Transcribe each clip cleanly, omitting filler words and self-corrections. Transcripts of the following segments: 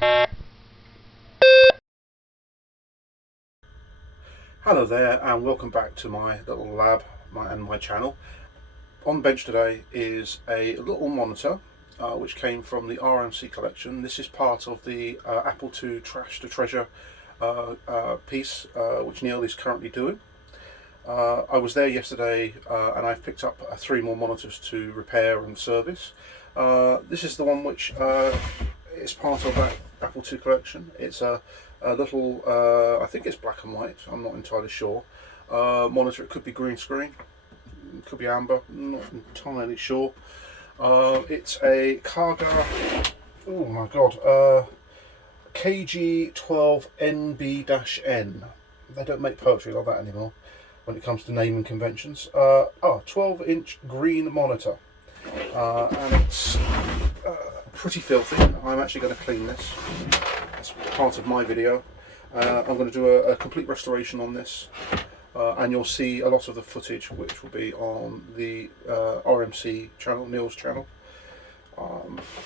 Hello there and welcome back to my little lab and my channel. On the bench today is a little monitor which came from the RMC collection. This is part of the Apple II Trash to Treasure piece which Neil is currently doing. I was there yesterday and I've picked up 3 more monitors to repair and service. This is the one which is part of that Apple II collection. It's a little, I think it's black and white, I'm not entirely sure, monitor. It could be green screen, it could be amber, I'm not entirely sure. It's a Kaga, oh my god, KG12NB-N. They don't make poetry like that anymore when it comes to naming conventions. 12-inch green monitor, and it's pretty filthy. I'm actually going to clean this. That's part of my video. I'm going to do a complete restoration on this, and you'll see a lot of the footage which will be on the RMC channel, Neil's channel.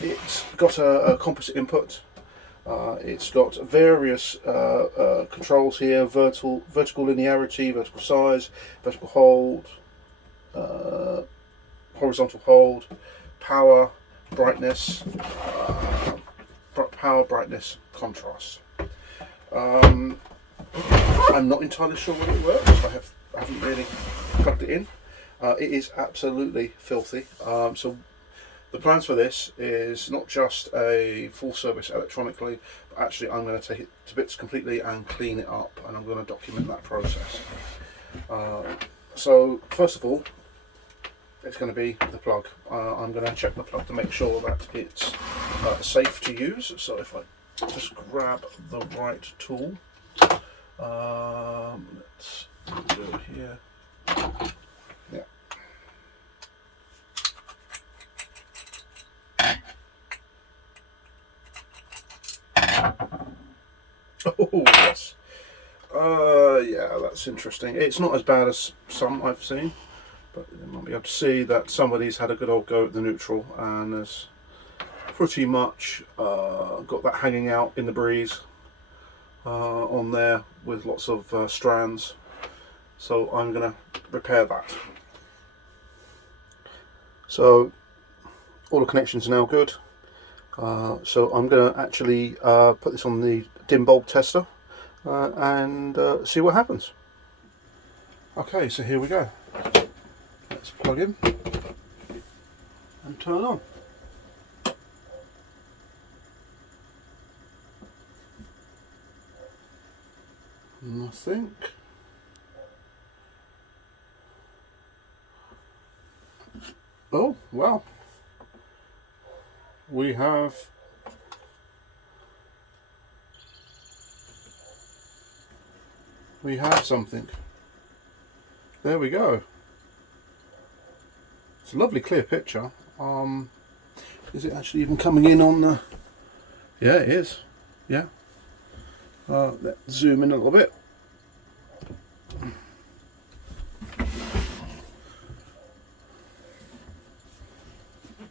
It's got a composite input. It's got various controls here: vertical linearity, vertical size, vertical hold, horizontal hold, power, brightness, contrast. I'm not entirely sure whether it works. I haven't really plugged it in. It is absolutely filthy. So the plans for this is not just a full service electronically, but actually I'm going to take it to bits completely and clean it up, and I'm going to document that process. So first of all, it's going to be the plug. I'm going to check the plug to make sure that it's safe to use. So if I just grab the right tool, let's do it here. Yeah. Oh yes. Yeah, that's interesting. It's not as bad as some I've seen, but you might be able to see that somebody's had a good old go at the neutral and has pretty much got that hanging out in the breeze on there with lots of strands. So I'm going to repair that. So all the connections are now good. So I'm going to actually put this on the dim bulb tester and see what happens. Okay, so here we go. Let's plug in and turn on. Nothing. Oh, well. We have something. There we go. It's a lovely clear picture. Is it actually even coming in on the... Yeah, it is. Yeah. Let's zoom in a little bit.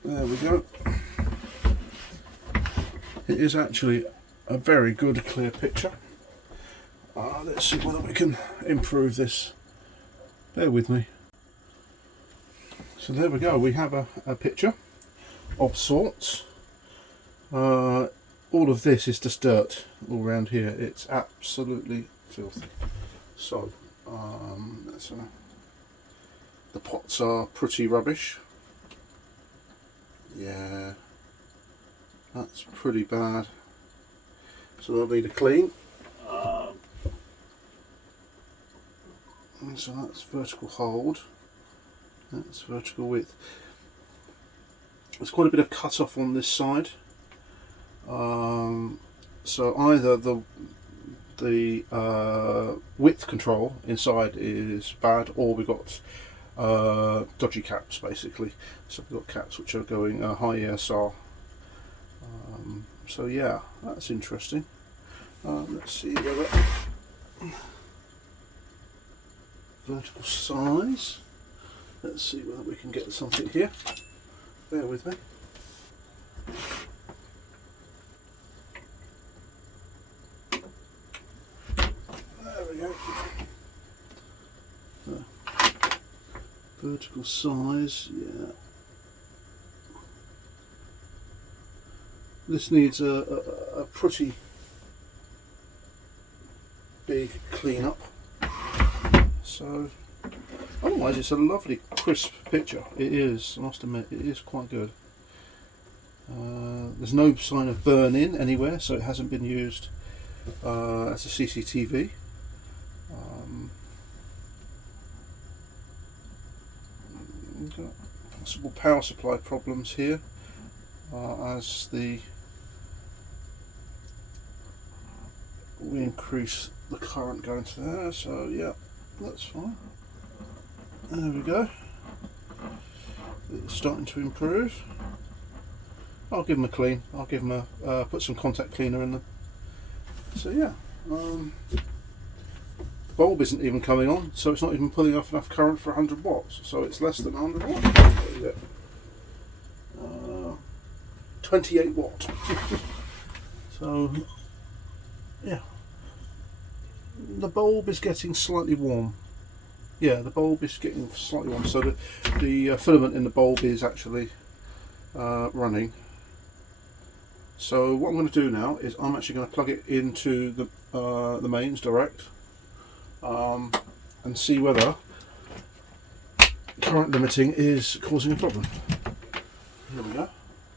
There we go. It is actually a very good clear picture. Let's see whether we can improve this. Bear with me. So there we go, we have a picture of sorts. All of this is just dirt all around here. It's absolutely filthy. So the pots are pretty rubbish. Yeah, that's pretty bad. So they'll need a clean. So that's vertical hold. That's vertical width. There's quite a bit of cut off on this side. So either the width control inside is bad, or we've got dodgy caps basically. So we've got caps which are going high ESR. So yeah, that's interesting. Let's see whether vertical size. Let's see whether we can get something here. Bear with me. Vertical size, yeah. This needs a pretty big clean-up. So, otherwise it's a lovely crisp picture. It is, I must admit, it is quite good. There's no sign of burn-in anywhere, so it hasn't been used as a CCTV. We've got possible power supply problems here as we increase the current going to there, so yeah, that's fine. There we go. It's starting to improve. I'll give them a clean. I'll give them a put some contact cleaner in them. So yeah, the bulb isn't even coming on, so it's not even pulling off enough current for 100 watts. So it's less than 100 watts. 28 watt. So yeah, the bulb is getting slightly warm. Yeah, the bulb is getting slightly warm. So the filament in the bulb is actually running. So what I'm going to do now is I'm actually going to plug it into the mains direct and see whether current limiting is causing a problem. Here we go.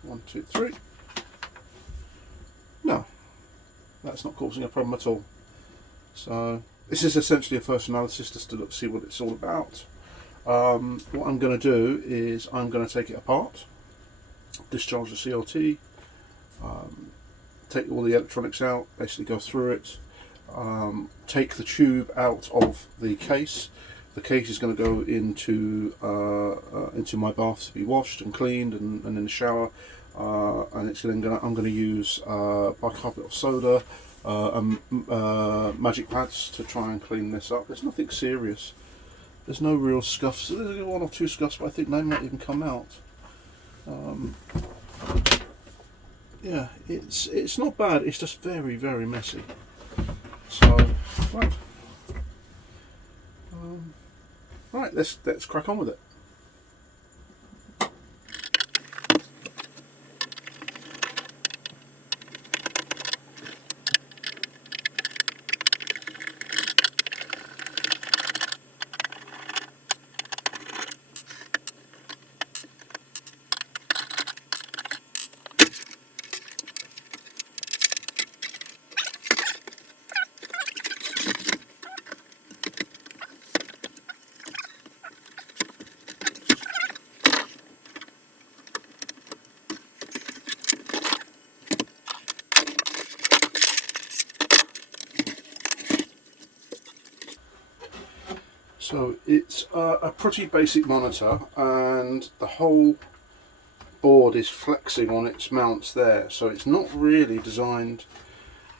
1, 2, 3. No, that's not causing a problem at all. So this is essentially a first analysis just to see what it's all about. What I'm going to do is I'm going to take it apart, discharge the CLT, take all the electronics out, basically go through it, take the tube out of the case. The case is going to go into my bath to be washed and cleaned and in the shower, and it's then I'm going to use bicarbonate of soda and magic pads to try and clean this up. There's nothing serious. There's no real scuffs. There's 1 or 2 scuffs, but I think they might even come out. Yeah, it's not bad. It's just very, very messy. So right, right. Let's crack on with it. So it's a pretty basic monitor, and the whole board is flexing on its mounts there, so it's not really designed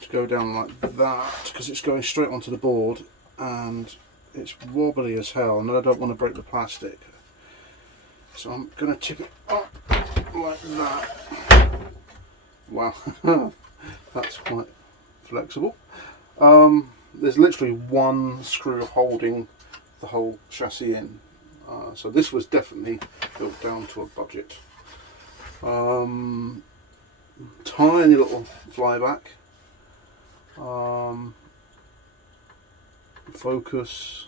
to go down like that because it's going straight onto the board and it's wobbly as hell, and I don't want to break the plastic. So I'm going to tip it up like that. Wow, that's quite flexible. There's literally 1 screw holding the whole chassis in, so this was definitely built down to a budget. Tiny little flyback, focus.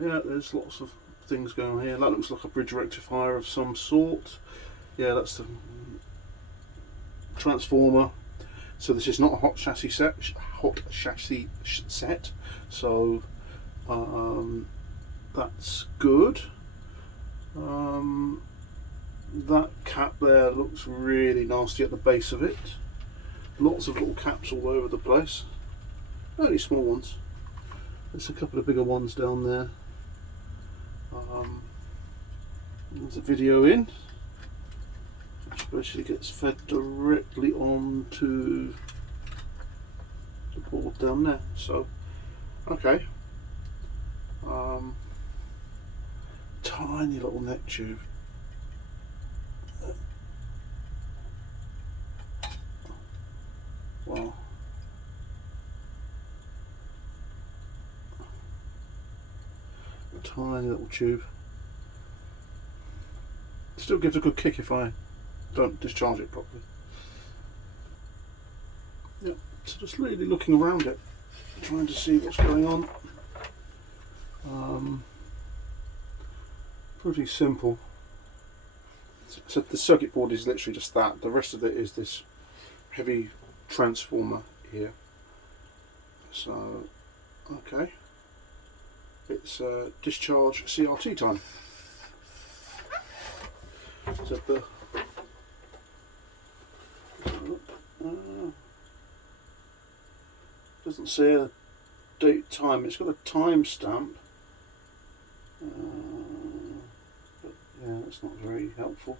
Yeah, there's lots of things going on here. That looks like a bridge rectifier of some sort. Yeah, that's the transformer. So this is not a hot chassis set. So that's good. That cap there looks really nasty at the base of it. Lots of little caps all over the place. Only small ones. There's a couple of bigger ones down there. There's a video in, which basically gets fed directly onto the board down there. So, okay. Tiny little neck tube. Wow. tiny little tube. Still gives a good kick if I don't discharge it properly. Yep, so just really looking around it, trying to see what's going on. Pretty simple. So the circuit board is literally just that. The rest of it is this heavy transformer here. So, okay. It's discharge CRT time. So the doesn't say a date time. It's got a timestamp, but yeah, that's not very helpful.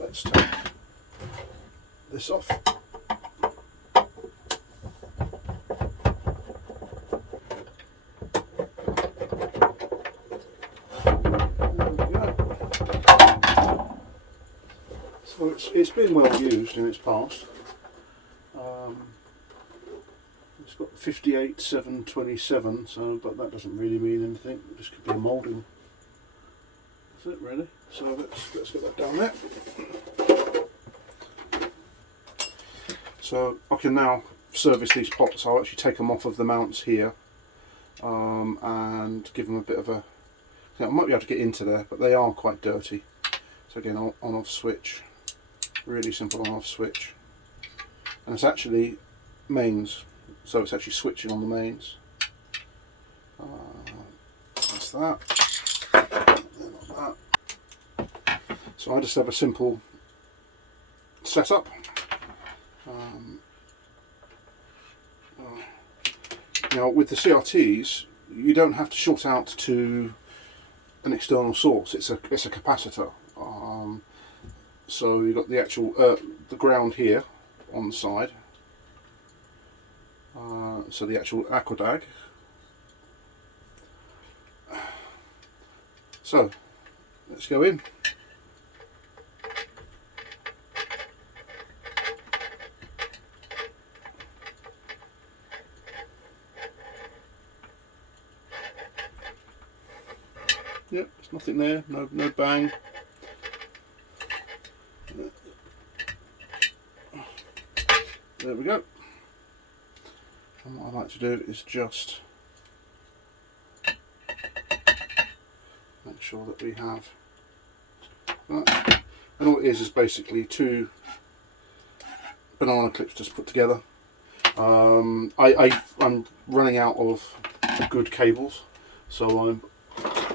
Let's take this off. So it's been well used in its past. It's got 58,727, so but that doesn't really mean anything. This could be a moulding. That's it really. So let's get that down there. So I can now service these pots. I'll actually take them off of the mounts here and give them a bit of a. I might be able to get into there, but they are quite dirty. So again, on-off switch. Really simple on-off switch. And it's actually mains, so it's actually switching on the mains. That's that. Not that. So I just have a simple setup. Now with the CRTs, you don't have to short out to an external source. It's a capacitor. So you've got the actual the ground here on the side. So the actual aquadag. So let's go in. Yep, there's nothing there, no bang. There we go. And what I like to do is just make sure that we have that. And all it is basically two banana clips just put together. I'm running out of good cables, so I've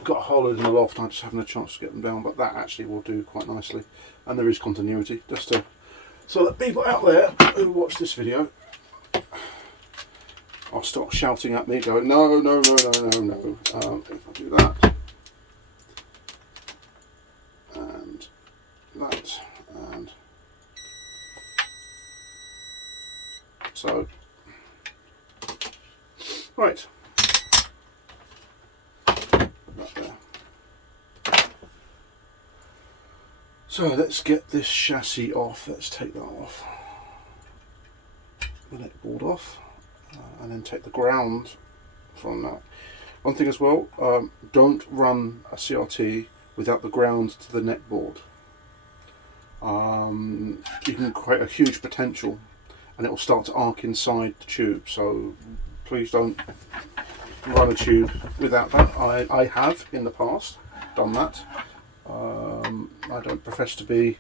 got a hole in the loft. I'm just having a chance to get them down, but that actually will do quite nicely. And there is continuity, just to so that people out there who watch this video will start shouting at me, going, no, no, no, no, no, no. If I do that, and that, and so, right. Right there. So let's get this chassis off. Let's take that off, the neck board off, and then take the ground from that. One thing as well, don't run a CRT without the ground to the neck board. You can create a huge potential and it will start to arc inside the tube, so please don't run a tube without that. I have in the past done that. I don't profess to be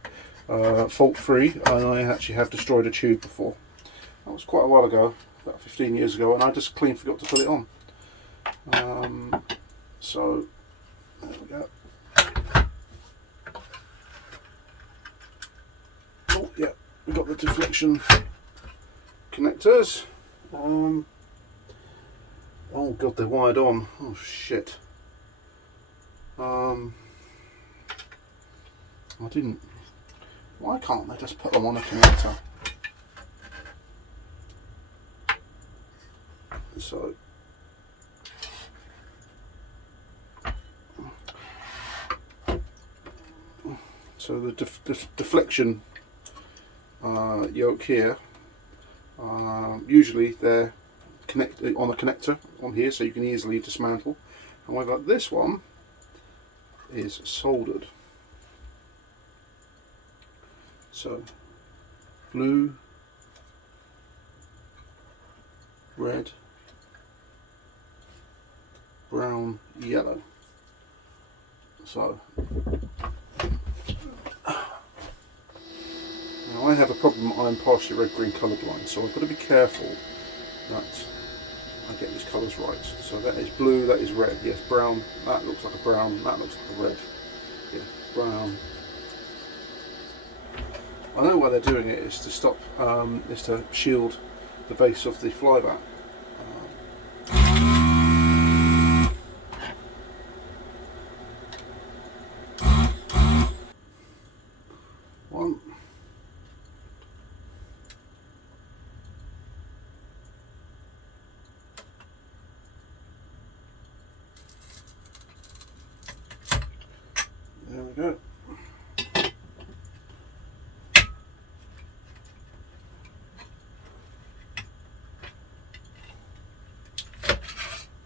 fault free, and I actually have destroyed a tube before. That was quite a while ago, about 15 years ago, and I just clean forgot to put it on. So there we go. Oh yeah, we've got the deflection connectors. Oh god, they're wired on. Oh shit. I didn't. Why can't they just put them on a connector? So the deflection yoke here, usually they're connected on a connector on here, so you can easily dismantle. However, this one is soldered. So blue, red, brown, yellow. So now I have a problem. I'm partially red-green colourblind, so I've got to be careful that I get these colours right. So that is blue, that is red. Yes, brown. That looks like a brown. That looks like a red. Yeah, brown. I know why they're doing it is to stop, is to shield the base of the flyback. One. There we go.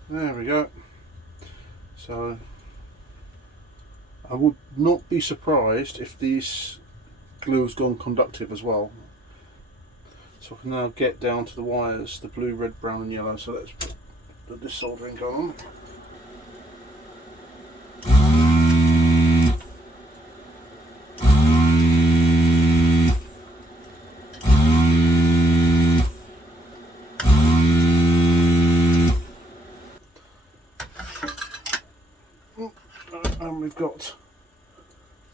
There we go. So I would not be surprised if this glue has gone conductive as well. So I can now get down to the wires, the blue, red, brown and yellow. So let's put this soldering going on. And we've got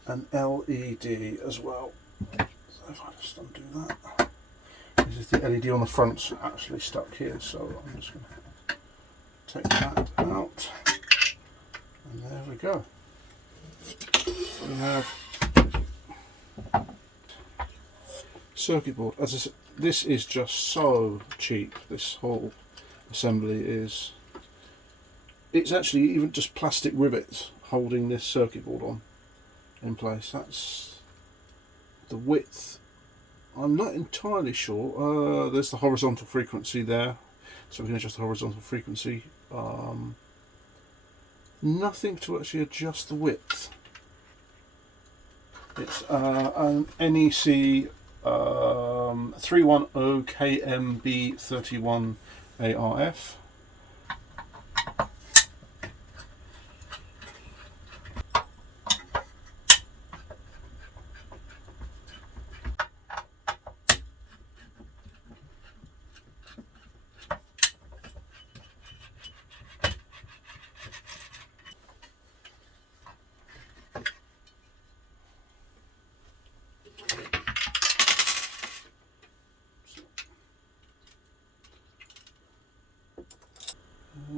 an LED as well. So if I just undo that, this is the LED on the front actually stuck here, so I'm just going to take that out, and there we go. We have circuit board. As I said, this is just so cheap. This whole assembly is. It's actually even just plastic rivets holding this circuit board on in place. That's the width. I'm not entirely sure. There's the horizontal frequency there, so we can adjust the horizontal frequency. Nothing to actually adjust the width. It's an NEC 310 KMB31 ARF.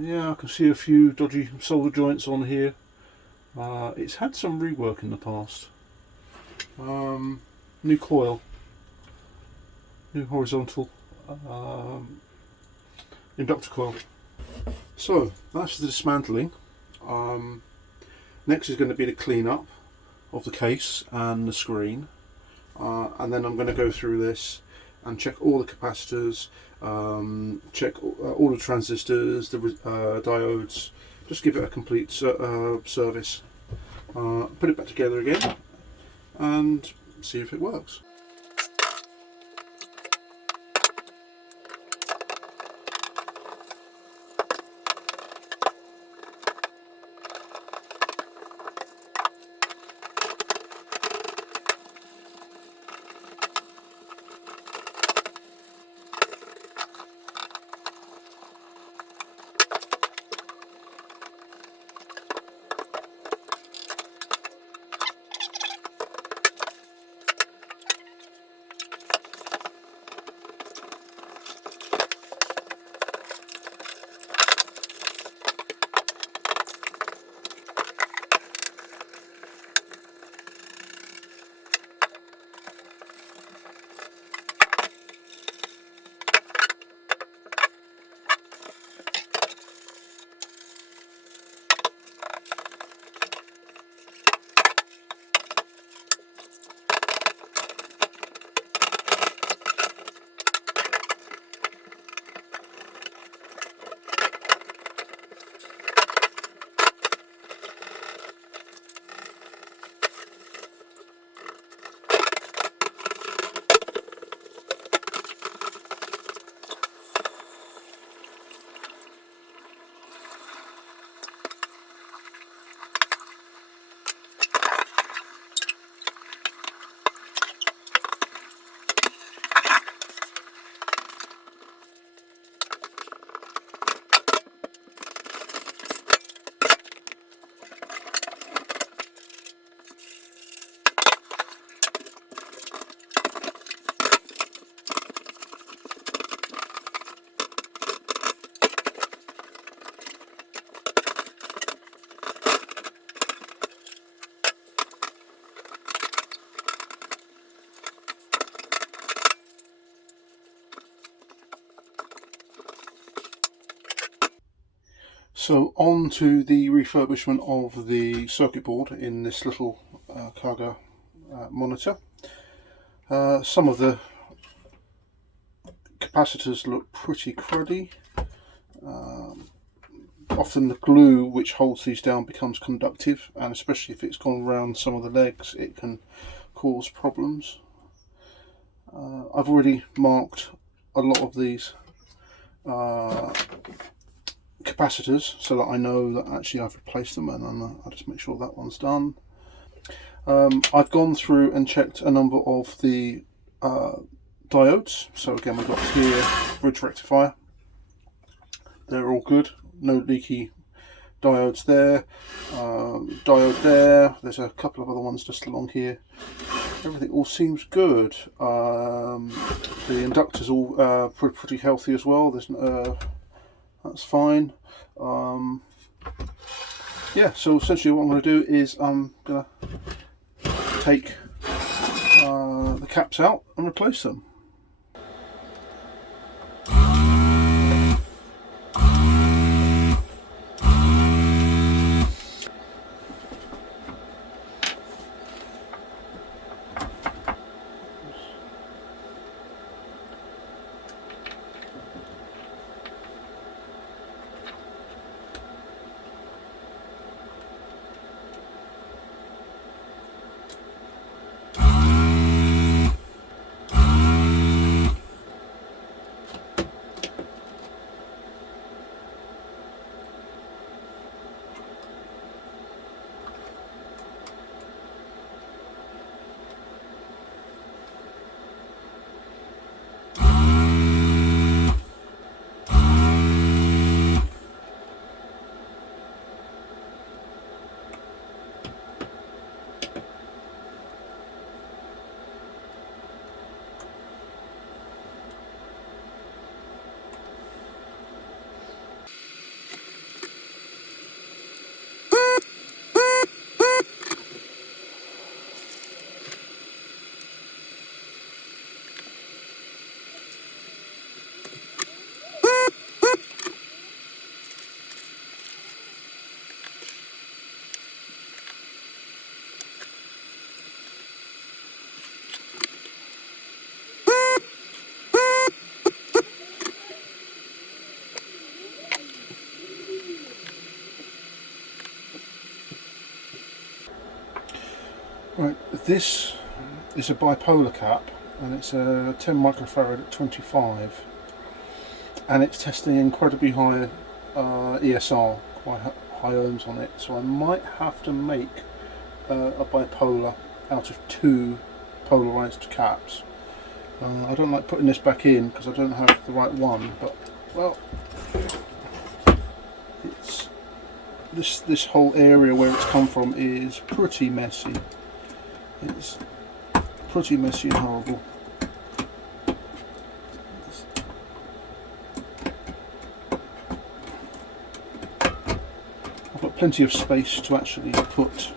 Yeah, I can see a few dodgy solder joints on here. It's had some rework in the past. New coil, new horizontal inductor coil. So that's the dismantling. Next is going to be the cleanup of the case and the screen, and then I'm going to go through this and check all the capacitors, check all the transistors, the diodes, just give it a complete service, put it back together again and see if it works. So on to the refurbishment of the circuit board in this little Kaga monitor. Some of the capacitors look pretty cruddy. Often the glue which holds these down becomes conductive, and especially if it's gone around some of the legs it can cause problems. I've already marked a lot of these capacitors so that I know that actually I've replaced them, and I'll just make sure that one's done. I've gone through and checked a number of the diodes. So again, we've got here bridge rectifier, they're all good, no leaky diodes there, diode there, there's a couple of other ones just along here. Everything all seems good. The inductor's all pretty healthy as well. There's that's fine. Yeah, so essentially what I'm going to do is I'm going to take the caps out and replace them. Right, this is a bipolar cap, and it's a 10 microfarad at 25, and it's testing incredibly high ESR, quite high ohms on it, so I might have to make a bipolar out of 2 polarized caps. I don't like putting this back in because I don't have the right one, but well, it's this whole area where it's come from is pretty messy. It's pretty messy and horrible. I've got plenty of space to actually put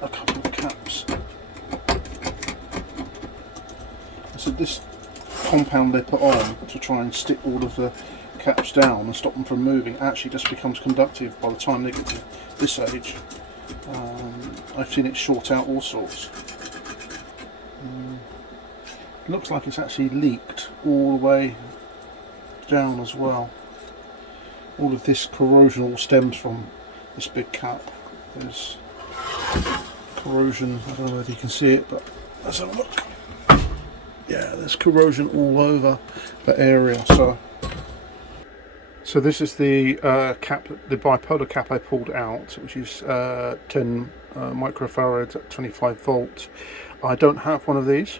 a couple of caps. So this compound they put on to try and stick all of the caps down and stop them from moving actually just becomes conductive by the time they get to this age. I've seen it short out all sorts. It looks like it's actually leaked all the way down as well. All of this corrosion all stems from this big cap. There's corrosion, I don't know if you can see it, but let's have a look. Yeah, there's corrosion all over the area. So this is the cap, the bipolar cap I pulled out, which is 10 microfarads at 25 volts. I don't have one of these,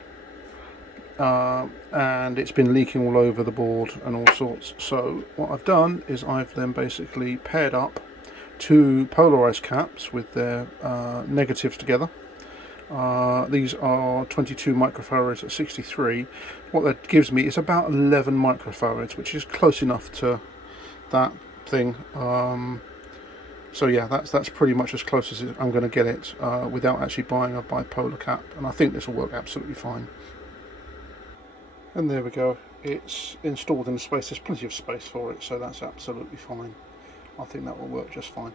and it's been leaking all over the board and all sorts. So what I've done is I've then basically paired up 2 polarized caps with their negatives together. These are 22 microfarads at 63. What that gives me is about 11 microfarads, which is close enough to that thing. So yeah, that's pretty much as close as I'm going to get it without actually buying a bipolar cap, and I think this will work absolutely fine. And there we go, it's installed in the space. There's plenty of space for it, so that's absolutely fine. I think that will work just fine.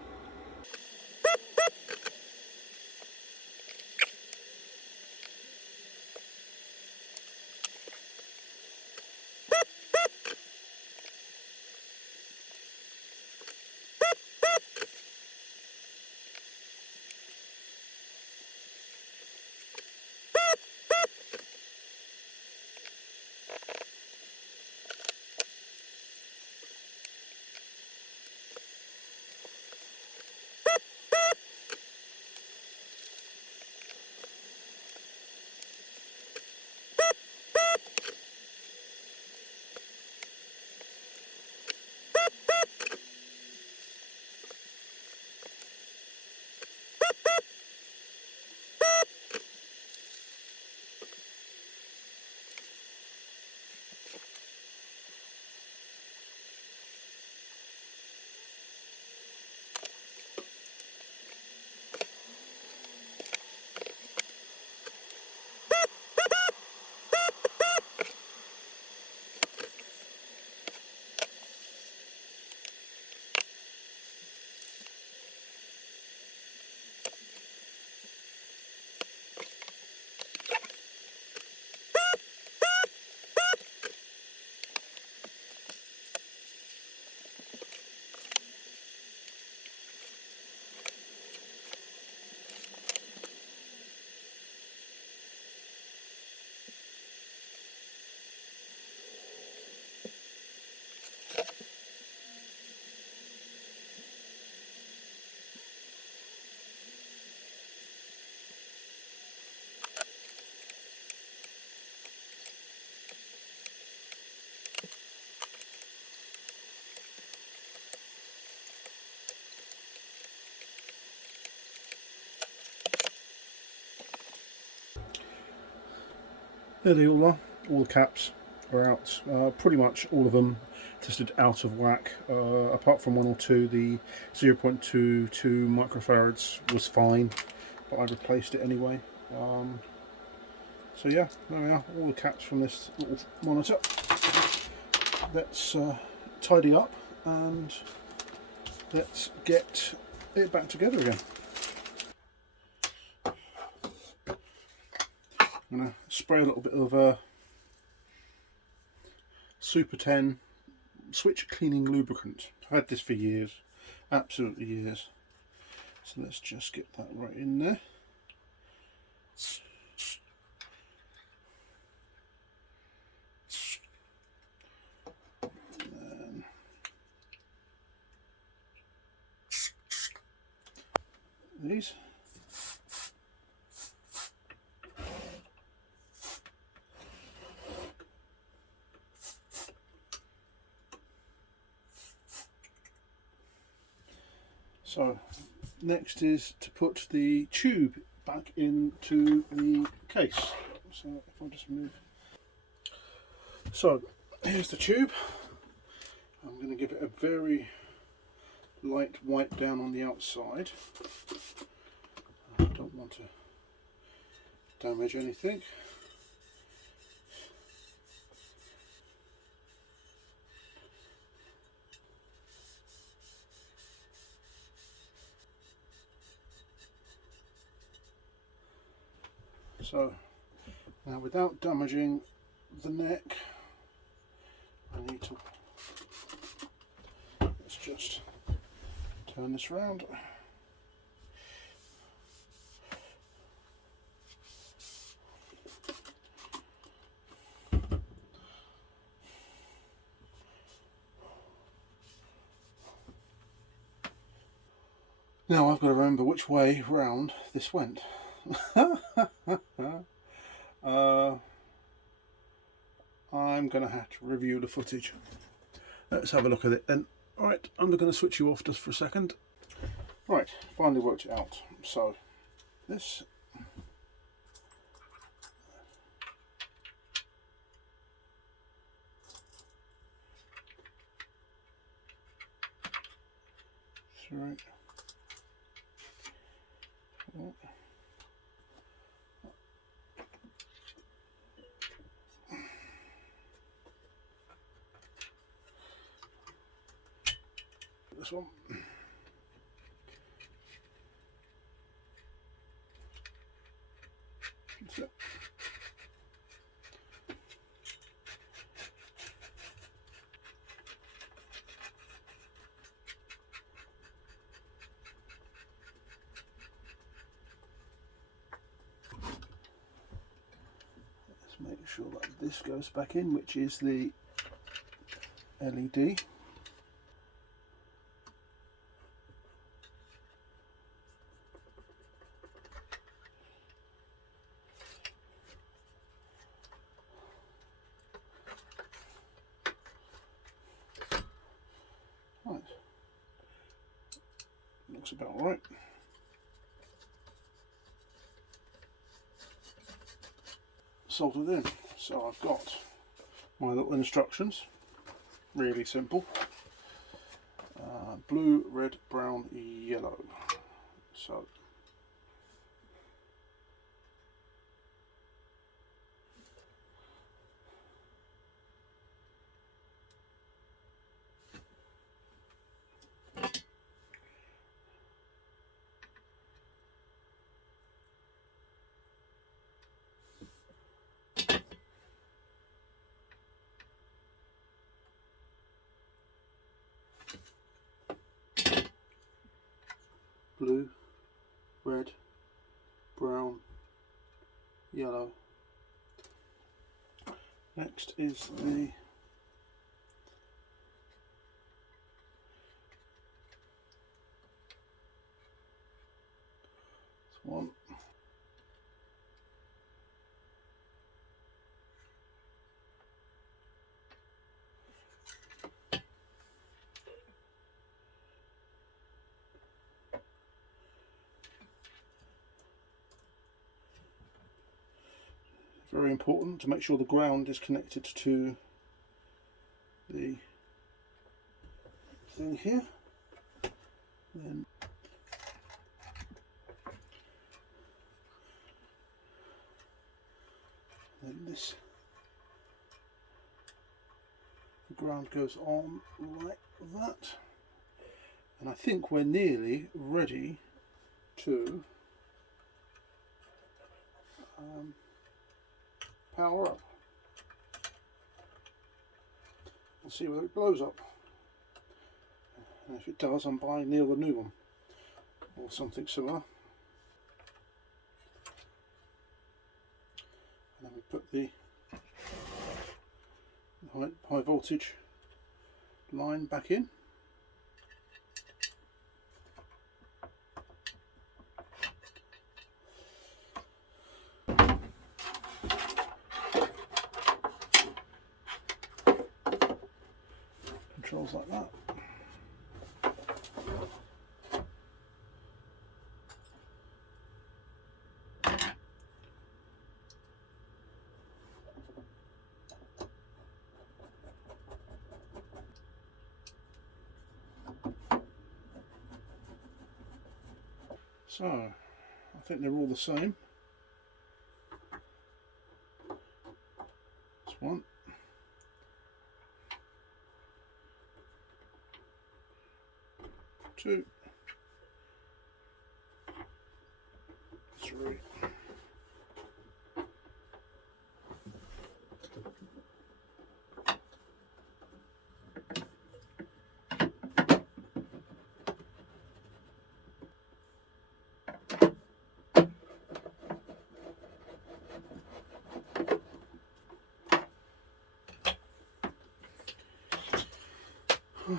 There they all are. All the caps are out. Pretty much all of them tested out of whack. Apart from one or two, the 0.22 microfarads was fine, but I replaced it anyway. So yeah, there we are. All the caps from this little monitor. Let's tidy up and let's get it back together again. I'm going to spray a little bit of Super 10 switch cleaning lubricant. I've had this for years, absolutely years. So let's just get that right in there. And then these. So next is to put the tube back into the case. So if I just move. So here's the tube. I'm going to give it a very light wipe down on the outside. I don't want to damage anything. So now, without damaging the neck, I need to, let's just turn this around. Now I've got to remember which way round this went. I'm going to have to review the footage. Let's have a look at it then. Alright, I'm going to switch you off just for a second. Right, finally worked it out. So, this. Right. Oh. next one. That's it. Let's make sure that this goes back in, which is the LED. Right, looks about right. Soldered in. So I've got my little instructions, really simple. Blue, red, brown, yellow. So blue, red, brown, yellow. Next is the one. Very important to make sure the ground is connected to the thing here. Then this, the ground goes on like that, and I think we're nearly ready to power up. We'll see whether it blows up, and if it does, I'm buying Neil the new one or something similar. And then we put the high voltage line back in. Controls like that. So, I think they're all the same. That's one. Two. Three. Right.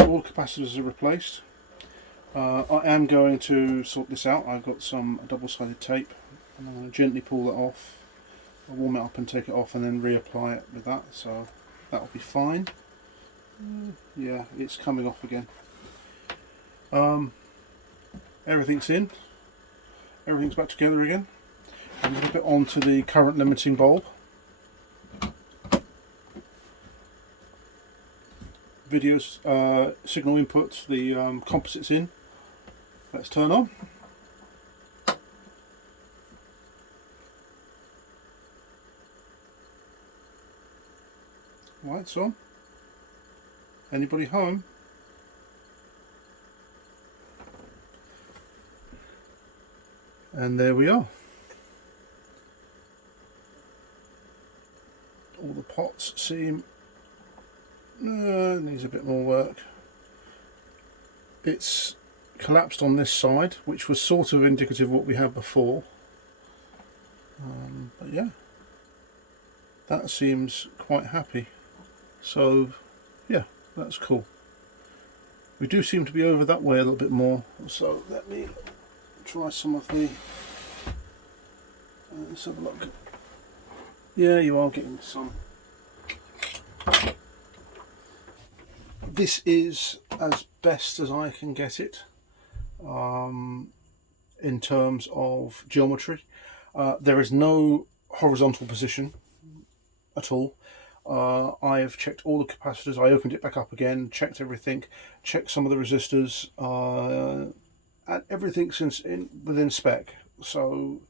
All capacitors are replaced. I am going to sort this out. I've got some double-sided tape, and I'm going to gently pull that off. I'll warm it up and take it off, and then reapply it with that. So that'll be fine. Yeah, it's coming off again. Everything's in, everything's back together again. I'm going to put onto the current limiting bulb. Videos, signal input, the composites in. Let's turn on. Lights on. Anybody home? And there we are. All the pots seem needs a bit more work. It's collapsed on this side, which was sort of indicative of what we had before. But yeah, that seems quite happy. So yeah, that's cool. We do seem to be over that way a little bit more. So let me try some of the. Let's have a look. Yeah, you are getting some. This is as best as I can get it in terms of geometry. There is no horizontal position at all. I've checked all the capacitors. I opened it back up again, checked everything, checked some of the resistors, and everything's within spec. So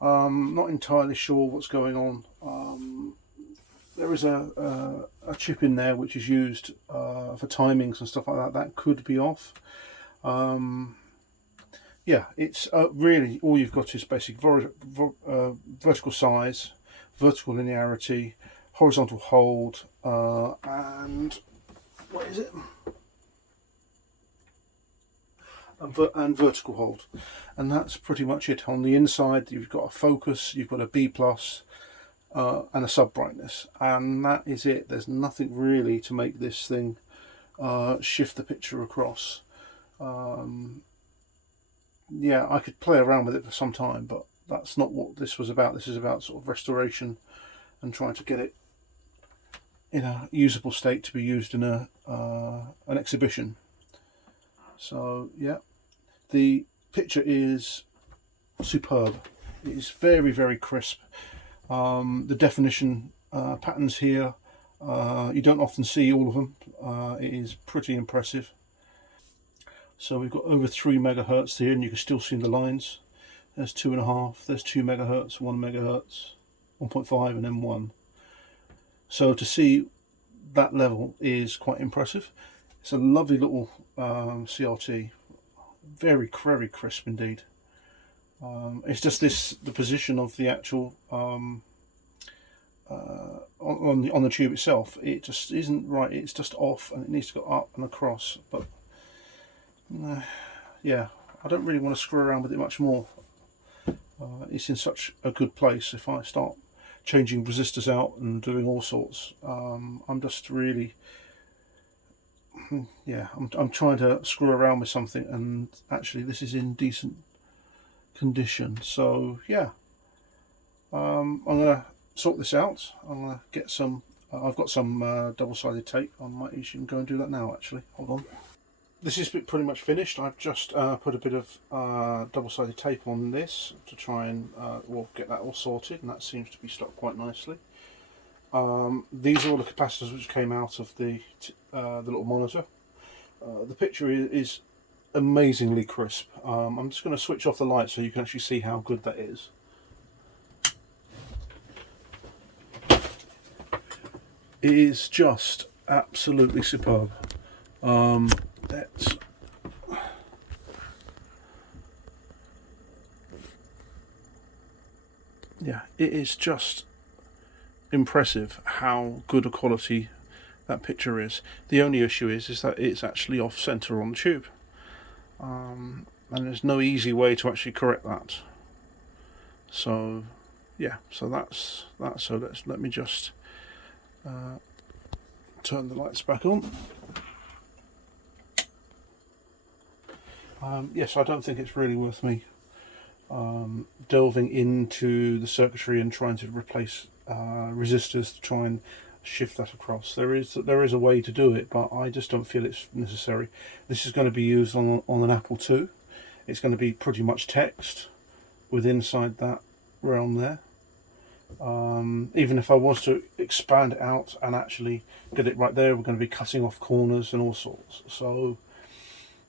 not entirely sure what's going on. There is a chip in there which is used for timings and stuff like that. That could be off. Yeah, it's really all you've got is basic vertical size, vertical linearity, horizontal hold, and what is it? And vertical hold, and that's pretty much it. On the inside, you've got a focus, you've got a B+, and a sub brightness, and that is it. There's nothing really to make this thing shift the picture across. Yeah, I could play around with it for some time, but that's not what this was about. This is about sort of restoration and trying to get it in a usable state to be used in an exhibition. So yeah, the picture is superb. It is very, very crisp. The definition patterns here, you don't often see all of them. It is pretty impressive. So we've got over 3 megahertz here, and you can still see the lines. There's 2.5, there's 2 megahertz, 1 megahertz, 1.5, and then 1. So to see that level is quite impressive. It's a lovely little CRT, very, very crisp indeed. It's just the position of the actual on the tube itself. It just isn't right. It's just off, and it needs to go up and across. But yeah, I don't really want to screw around with it much more. It's in such a good place. If I start changing resistors out and doing all sorts, I'm just really, yeah, I'm trying to screw around with something, and actually this is in decent condition. So yeah, I'm gonna sort this out. I'm gonna get some. I've got some double-sided tape. I might even go and do that now. Actually, hold on. This is pretty much finished. I've just put a bit of double-sided tape on this to try and get that all sorted, and that seems to be stuck quite nicely. These are all the capacitors which came out of the little monitor. The picture is amazingly crisp. I'm just going to switch off the light so you can actually see how good that is. It is just absolutely superb. Yeah, it is just impressive how good a quality that picture is. The only issue is that it's actually off center on the tube, and there's no easy way to actually correct that. So yeah, so that's that. So let me just turn the lights back on. Yes, I don't think it's really worth me delving into the circuitry and trying to replace resistors to try and shift that across. There is a way to do it, but I just don't feel it's necessary. This is going to be used on an Apple II. It's going to be pretty much text with inside that realm there. Even if I was to expand it out and actually get it right there, we're going to be cutting off corners and all sorts. So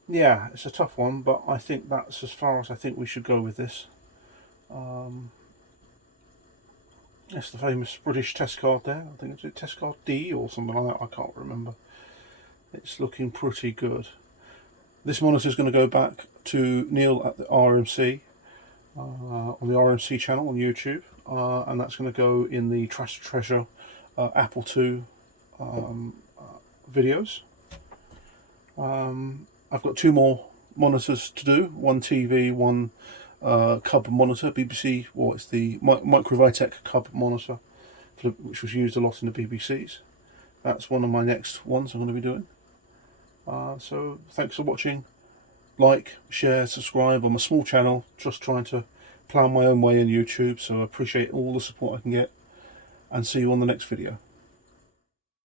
yeah, it's a tough one, but I think that's as far as I think we should go with this. That's the famous British test card there. I think it's a test card D or something like that. I can't remember. It's looking pretty good. This monitor is going to go back to Neil at the RMC, on the RMC channel on YouTube, and that's going to go in the Trash Treasure Apple II videos. I've got 2 more monitors to do, one TV, one cub monitor, BBC, well, it's the Microvitec cub monitor, which was used a lot in the BBCs. That's one of my next ones I'm going to be doing. So thanks for watching. Like, share, subscribe. I'm a small channel, just trying to plough my own way in YouTube, so I appreciate all the support I can get, and see you on the next video.